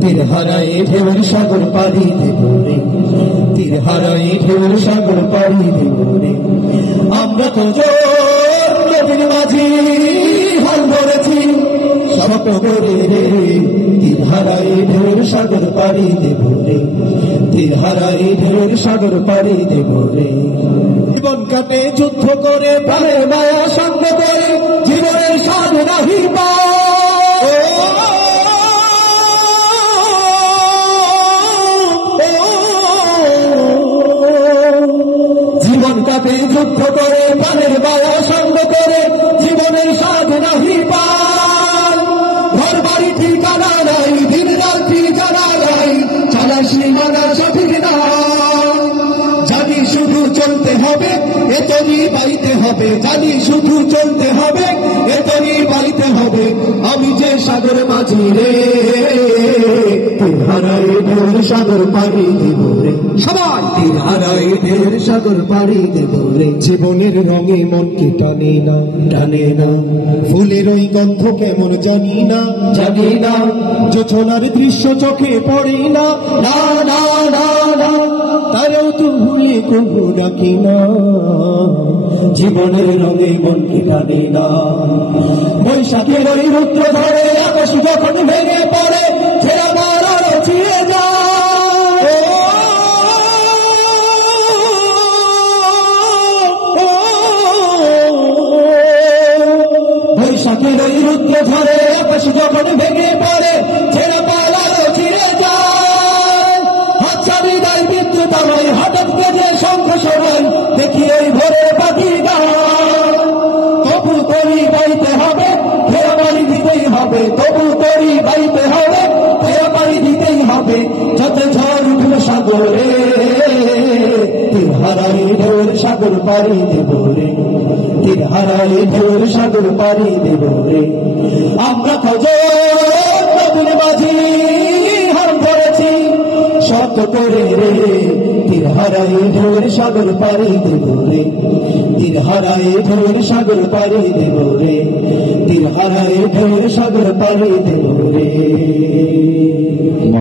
তীর হারায় ঢেউর সাগর পাড়ি দেব রে, তীর হারায় ঢেউর সাগর পাড়ি দেব রে। আমরা তো জোর নবীর মাঝি হাল ধরেছি শত করে রে, তীর হারায় ঢেউর সাগর পাড়ি দেব রে, তীর হারায় ঢেউর সাগর পাড়ি দেব রে। জীবন কাটে যুদ্ধ করে প্রাণের মায়া সঙ্গ করে জীবনের স্বাদ নাহি পায়। জীবন কাটে যুদ্ধ করে প্রাণের মায়া সঙ্গ করে জীবনের স্বাদ নাহি পায়। ঘর বাড়ি ঠিকানা নাই, দিন রাত ঠিকানা নাই, চালা সীমানা সঠিক না। জানি শুধু চলতে হবে এতনি বাইতে হবে, জানি শুধু চলতে হবে এতনি বাইতে হবে। আমি যে সাগর মাঝি রে, তীর হারায় ঢেউর সাগর পাড়ি দেব রে। সবাই তীর হারায় ঢেউর সাগর পাড়ি দেব রে। জীবনের রঙে মনকে টানে না, টানে না, ফুলের ওই গন্ধ কেমন জানি না, জানি না, জোছনার দৃশ্য চোখে পড়ে না, না না না না, তারাও তো ভুলে কবু ডাকি না। জীবনের রঙে মনকে টানে না। বৈশাখের ওই রুদ্র ধরে আকাশ যখন ভেঙে পড়ে ছেড়া মারার ছিঁড়ে যায়। বৈশাখের ওই রুদ্র ধরে আকাশ যখন ভেঙে পড়ে ছেড়া মারার ছিঁড়ে যায়। হাতছানি দেয় বিদ্যুৎ আমায় হঠাৎ বেজে শঙ্খ সবাই দেখি এই ভোরে পাখি গায়। তবু তরি গাইতে হবে ফেরা বাড়ি দিতেই হবে, তবু তরি গাইতে হবে ফেরা বাড়ি দিতেই হবে। যত ঝড় উঠল সাগরে, তীর হারায় ঢেউর সাগর পাড়ি দেব রে, তীর হারায় ঢেউর সাগর পাড়ি দেব রে। আমরা খোঁজর নবীর মাঝি হাল ধরেছি শত করে রে, তীর হারায় ঢেউর সাগর পাড়ি দেব রে, তীর হারায় ঢেউর সাগর পাড়ি দেব রে, তীর হারায় ঢেউর সাগর পাড়ি দেব রে।